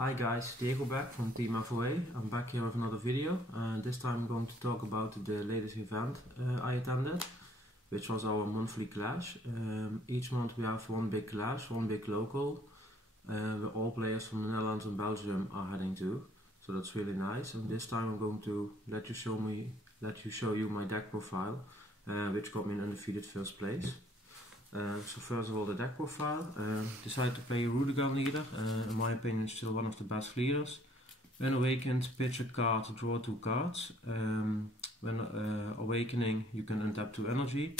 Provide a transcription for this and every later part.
Hi guys, Diego back from Team FOA. I'm back here with another video. This time I'm going to talk about the latest event I attended, which was our monthly clash. Each month we have one big clash, one big local, where all players from the Netherlands and Belgium are heading to. So that's really nice. And this time I'm going to let you show you my deck profile, which got me an undefeated first place. So first of all, the deck profile. Decided to play a Rudigan leader. In my opinion, still one of the best leaders. When awakened, pitch a card, draw 2 cards. When awakening, you can untap 2 energy.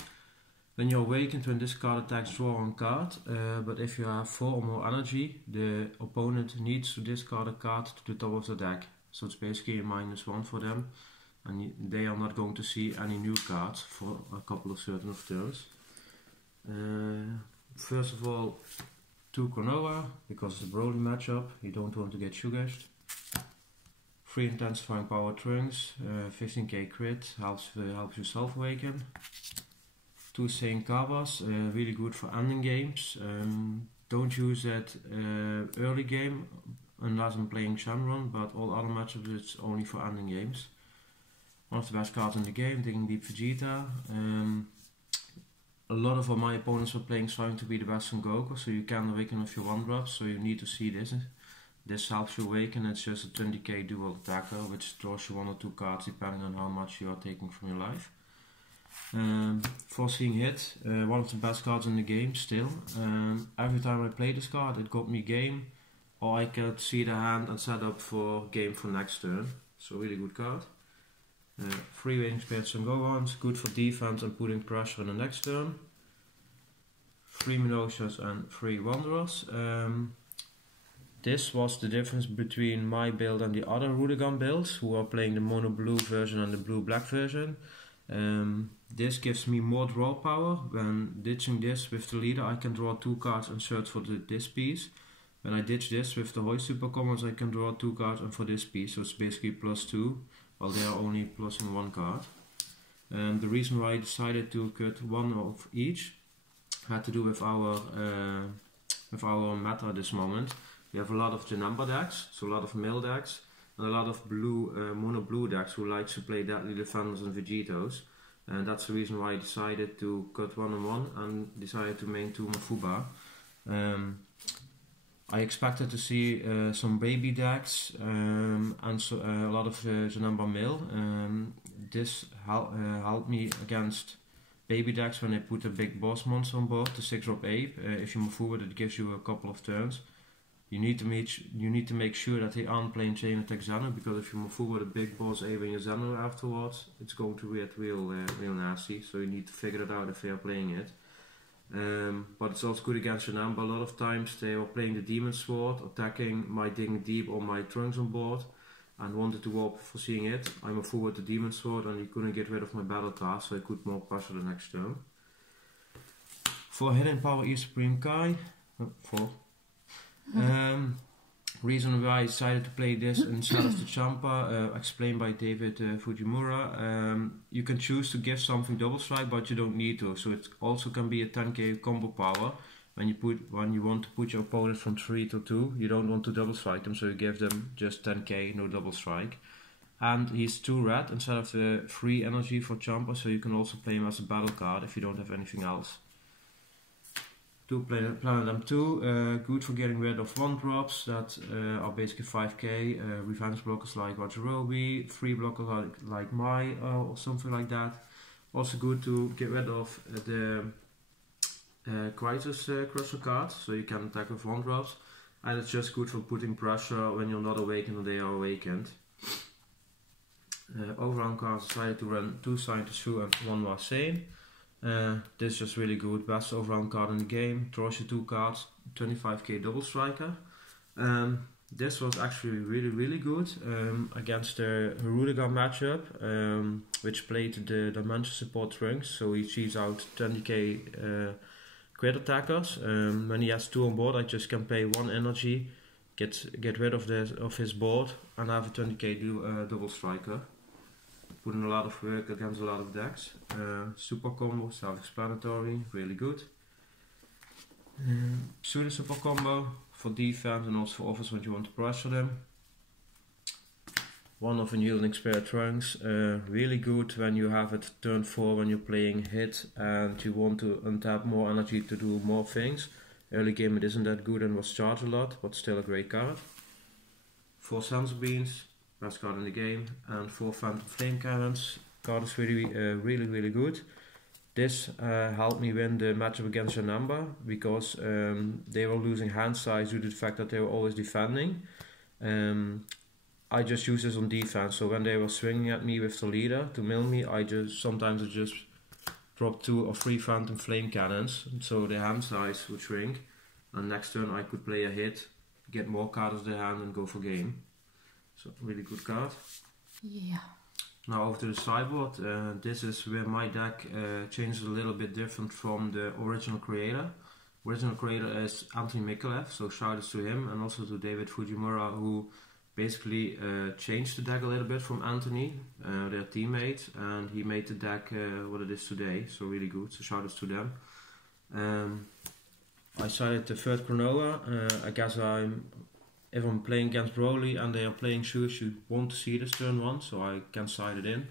When you're awakened, when this card attacks, draw 1 card. But if you have 4 or more energy, the opponent needs to discard a card to the top of the deck. So it's basically a -1 for them, and they are not going to see any new cards for a couple of certain of turns. First of all, 2 Konoha, because it's a Broly matchup, you don't want to get sugashed. 3 intensifying power trunks, 15k crit, helps you self-awaken. 2 Saiyan Kawas, really good for ending games. Don't use that early game unless I'm playing Shenron, but all other matchups it's only for ending games. One of the best cards in the game, Digging Deep Vegeta. A lot of my opponents were playing trying to be the best from Goku, so you can awaken with your 1-drops, so you need to see this. This helps you awaken. It's just a 20k dual attacker, which draws you 1 or 2 cards depending on how much you are taking from your life. Foreseeing Hit, one of the best cards in the game still. Every time I play this card it got me game, or I could see the hand and set up for game for next turn, so really good card. 3 Waiting Spirits and Gohans, good for defense and putting pressure in the next turn. 3 Minosias and 3 Wanderers. This was the difference between my build and the other Rudigan builds, who are playing the mono blue version and the blue black version. This gives me more draw power. When ditching this with the leader, I can draw 2 cards and search for this piece. When I ditch this with the Hoist super commons, I can draw 2 cards and for this piece, so it's basically +2. While they are only plussing 1 card. The reason why I decided to cut 1 of each had to do with our meta at this moment. We have a lot of Janemba decks, so a lot of male decks, and a lot of mono blue decks who like to play Deadly Defenders and Vegetos. And that's the reason why I decided to cut 1 and 1 and decided to main 2 Mafuba. I expected to see some baby decks and a lot of Janemba male. This helped me against baby decks when they put a big boss monster on board, the 6-drop ape. If you move forward, it gives you a couple of turns. You need to make sure that they aren't playing Chain Attack Xeno, because if you move forward a big boss ape and your Xeno afterwards, it's going to get real nasty. So you need to figure it out if they are playing it. But it's also good against Janemba. A lot of times they were playing the Demon Sword, attacking my Digging Deep or my Trunks on board, and wanted to warp Foreseeing Hit. I moved forward the Demon Sword and he couldn't get rid of my battle card, so I could more pressure the next turn. For Hidden Power E Supreme Kai, reason why I decided to play this instead of the Champa, explained by David Fujimura. You can choose to give something double strike, but you don't need to. So it also can be a 10k combo power. When you want to put your opponent from 3 to 2, you don't want to double strike them, so you give them just 10k, no double strike. And he's 2 red instead of the 3 energy for Champa, so you can also play him as a battle card if you don't have anything else. 2 Planet M2, good for getting rid of 1-drops that are basically 5k, revenge blockers like Wajirobe, 3 blockers like Mai or something like that. Also good to get rid of the Crisis Crusher card, so you can attack with 1-drops. And it's just good for putting pressure when you're not awakened or they are awakened. Overround cards decided to run 2 Scientist Shu and 1 Warsane. This is just really good, best overround card in the game, draws you 2 cards, 25k double striker. This was actually really good against the Rudigan matchup, which played the Dimension Support Trunks, so he cheats out 20k crit attackers. When he has 2 on board, I just can pay 1 energy, get rid of his board, and have a 20k double striker. Put in a lot of work against a lot of decks. Super combo, self-explanatory, really good. Pseudo super combo, for defense and also for offense when you want to pressure them. One of unyielding spare trunks, really good when you have it turn 4 when you're playing hit and you want to untap more energy to do more things. Early game it isn't that good and was charged a lot, but still a great card. 4 sensor beans, best card in the game, and 4 phantom flame cannons. Card is really good. This helped me win the matchup against Janamba because they were losing hand size due to the fact that they were always defending. I just used this on defense, so when they were swinging at me with the leader to mill me, sometimes I just dropped 2 or 3 phantom flame cannons, so their hand size would shrink, and next turn I could play a hit, get more cards in their hand and go for game. So really good card. Yeah. Now over to the sideboard. This is where my deck changes a little bit different from the original creator. Original creator is Anthony Mikulev, so shout outs to him, and also to David Fujimura, who basically changed the deck a little bit from Anthony, their teammate, and he made the deck what it is today, so really good, so shout outs to them. I sided the third Cronoa. I guess if I'm playing against Broly and they are playing Shush, you won't see this turn 1, so I can side it in.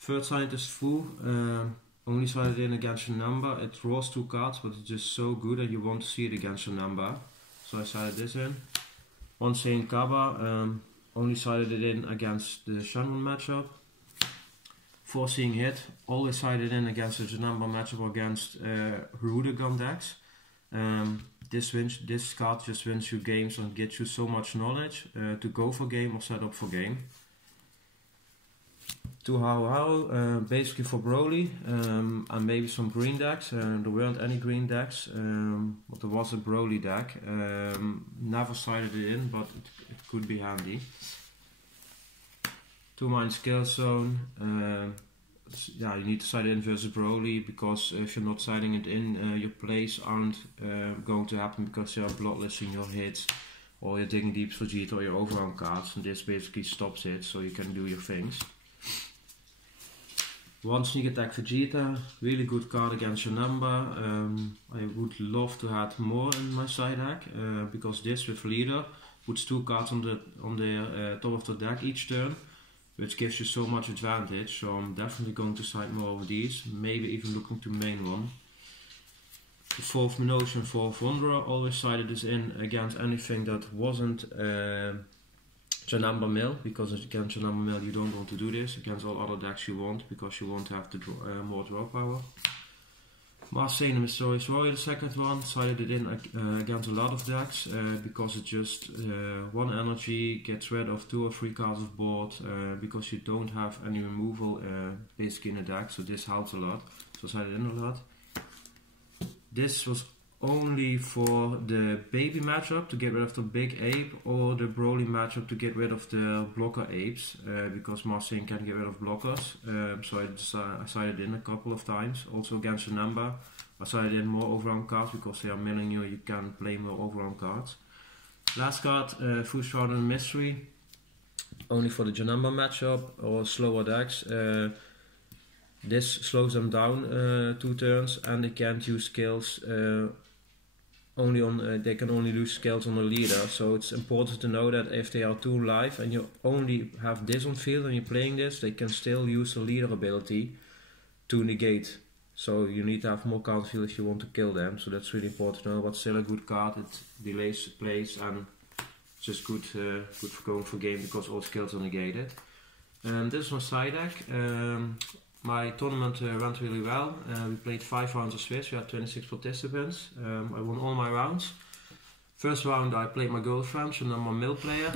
Third Scientist Fu, only sided in against your number. It draws 2 cards, but it's just so good that you want to see it against your number, so I sided this in. 1 Saiyan Kaba, only sided it in against the Shenron matchup. 4 Seeing Hit, always sided in against the Janamba matchup or against Rudegan decks. This card just wins you games and gets you so much knowledge to go for game or set up for game. 2 Hao, basically for Broly and maybe some green decks. There weren't any green decks, but there was a Broly deck. Never sided it in, but it could be handy. 2 Mind Scale Zone. Yeah, you need to side it in versus Broly, because if you're not siding it in, your plays aren't going to happen because you're bloodlisting your hits or you're digging deep for Vegeta or your overarm cards, and this basically stops it so you can do your things. 1 Sneak Attack Vegeta, really good card against your number. I would love to have more in my side deck, because this with leader puts 2 cards on the top of the deck each turn, which gives you so much advantage, so I'm definitely going to side more over these, maybe even looking to main one. The 4th Minotion, 4th Wanderer, always sided this in against anything that wasn't Janamba Mill, because against Janamba Mill you don't want to do this, against all other decks you won't, because you won't have the more draw power. Master Saiyan Mysterious Warrior, the second one, sided it in against a lot of decks, because it just 1 energy gets rid of 2 or 3 cards of board, because you don't have any removal basically in the deck, so this helps a lot, so sided in a lot. This was only for the baby matchup to get rid of the big ape, or the Broly matchup to get rid of the blocker apes, because Master Saiyan can get rid of blockers, so I sided in a couple of times. Also against the number, I sided in more overarm cards because they are milling you, you can play more overarm cards. Last card, Food Shroud and Mystery, only for the Janamba matchup or slower decks. This slows them down 2 turns, and they can't use skills they can only lose skills on the leader, so it's important to know that if they are 2 live and you only have this on field and you're playing this, they can still use the leader ability to negate. So you need to have more card field if you want to kill them, so that's really important to know, but still a good card. It delays plays and it's just good for going for game because all skills are negated. This is my side deck. My tournament went really well. We played 5 rounds of Swiss. We had 26 participants. I won all my rounds. First round I played my girlfriend, she's not my mill player,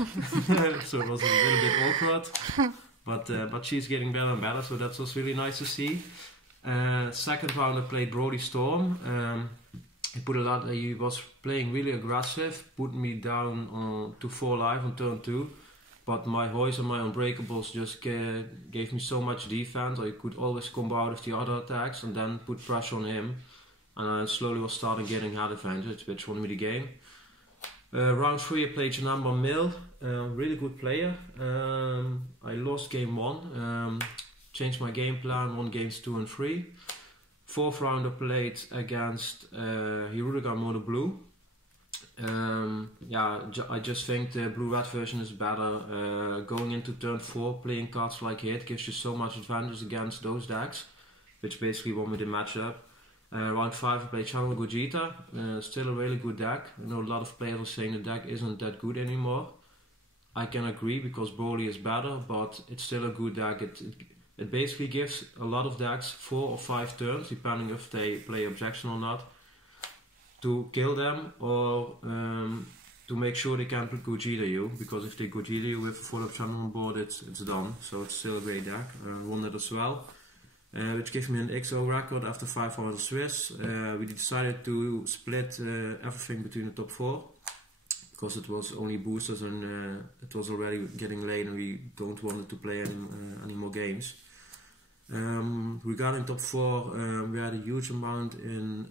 so it was a little bit awkward. But she's getting better and better, so that was really nice to see. Second round I played Brody Storm. He was playing really aggressive, put me down to 4 life on turn 2. But my voice and my unbreakables just gave me so much defense. I could always combo out of the other attacks and then put pressure on him. And I slowly was starting getting head advantage, which won me the game. Round 3 I played Janamba Mill, really good player. I lost game 1, changed my game plan, won games 2 and 3. 4th round I played against Hirudegan Mono Blue. Yeah, I just think the blue-red version is better. Going into turn 4, playing cards like Hit gives you so much advantage against those decks, which basically won me the matchup. Round 5 I played Channel Gogeta, still a really good deck. I know a lot of players are saying the deck isn't that good anymore. I can agree because Broly is better, but it's still a good deck. It basically gives a lot of decks 4 or 5 turns, depending if they play objection or not, to kill them or to make sure they can't Gogeta you, because if they Gogeta you with a full up channel on board, it's done. So it's still a great deck. Won that as well, which gave me an XO record after 5 hours Swiss. We decided to split everything between the top 4, because it was only boosters and it was already getting late and we don't want to play any more games. Regarding top 4, we had a huge amount in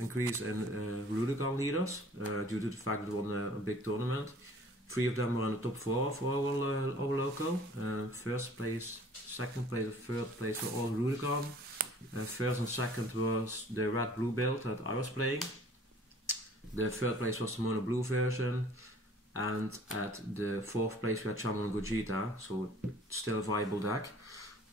increase in Rudigan leaders due to the fact that we won a big tournament. 3 of them were in the top 4 for our local. First place, second place, and third place were all Rudigan. First and second was the red-blue build that I was playing. The third place was the mono blue version, and at the 4th place we had Channel and Gogeta, so still a viable deck.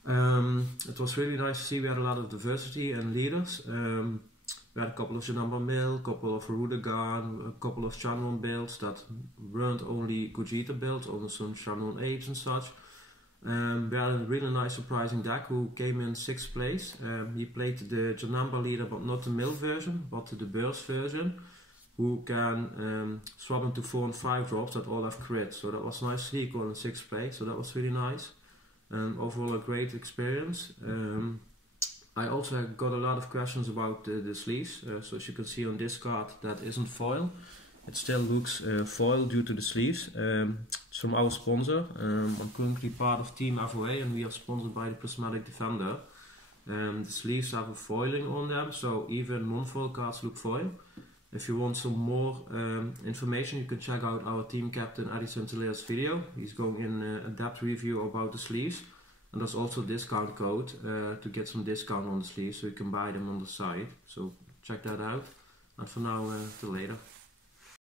It was really nice to see we had a lot of diversity in leaders. We had a couple of Janamba Mill, a couple of Rudigan, a couple of Channel builds that weren't only Gogeta builds, also some Channel Apes and such. We had a really nice surprising deck who came in 6th place. He played the Janamba leader, but not the Mill version, but the Burst version, who can swap into 4 and 5 drops that all have crit. So that was nice to see. He got in 6th place, so that was really nice. Overall a great experience. I also got a lot of questions about the sleeves. So as you can see on this card, that isn't foil. It still looks foil due to the sleeves. It's from our sponsor. I'm currently part of Team FOA and we are sponsored by the Prismatic Defender. The sleeves have a foiling on them, so even non-foil cards look foil. If you want some more information, you can check out our team captain Adi Centelea's video. He's going in a depth review about the sleeves. And there's also a discount code to get some discount on the sleeves, so you can buy them on the site. So check that out. And for now, till later.